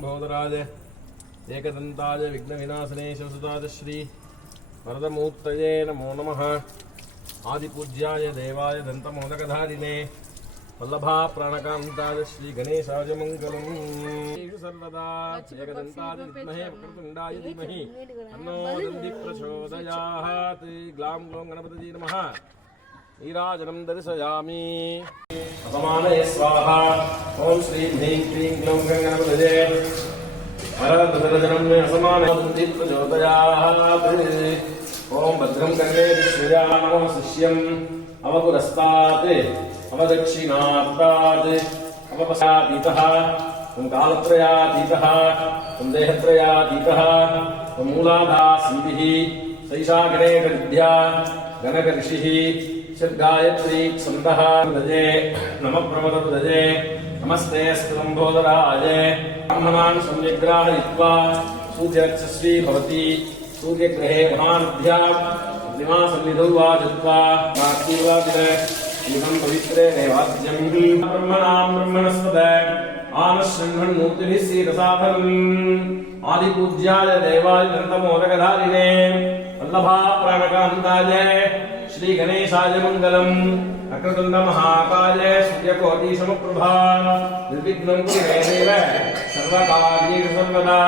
लंबोदराज एकदंताज विघ्नविनाशने शिवसुताज श्री वरदमूर्तये नमो नमः। आदिपूज्याय देवाय दंतमोदकधारिणे वल्लभा प्राणकांताज श्री गणेशाय मंगलम्। सर्वदा एकदंताज विद्महे वक्रतुंडाय धीमहि तन्नो दन्ति प्रचोदयात्। ग्लां ग्लौं गणपतये नमः। नीराजनं दर्शयामि। अपमानये स्वाहा। ओम श्री ह्रीं क्लीं ग्लौं गणपतये हरदर्शनं मे असमाननं दन्ति प्रचोदयात्। ओम भद्रं कर्णे विश्वया नमो शिष्यम् अवपुरस्तात् अवदक्षिणात्तात् अवपसातीतः त्वं कालत्रयातीतः त्वं देहत्रयातीतः त्वं मूलाधारसिद्धिः सैषा गणेशविद्या गणकऋषिः षड्गायत्री छन्दः दजे नमः प्रमददजे नमस्ते स्तुलम्बोदराय। ब्राह्मणान् सम्यग्राहयित्वा सूर्यरक्षस्वी भवति। सूर्यग्रहे महानद्याम् अग्निमासन्निधौ वा जत्वा इदं पवित्रे नैवाद्यं ब्रह्मणां ब्रह्मणस्पद आनश्रृण्वन्मूर्तिभिः सीदसाधनम्। आदिपूज्याय देवाय दन्तमोदकधारिणे वल्लभा प्राणकान्ताय श्री गणेशाय मङ्गलम्। अक्रतुण्ड महाकाय सूर्यकोटिसमप्रभा निर्विघ्नं कुरु मे देव सर्वकार्येषु सर्वदा।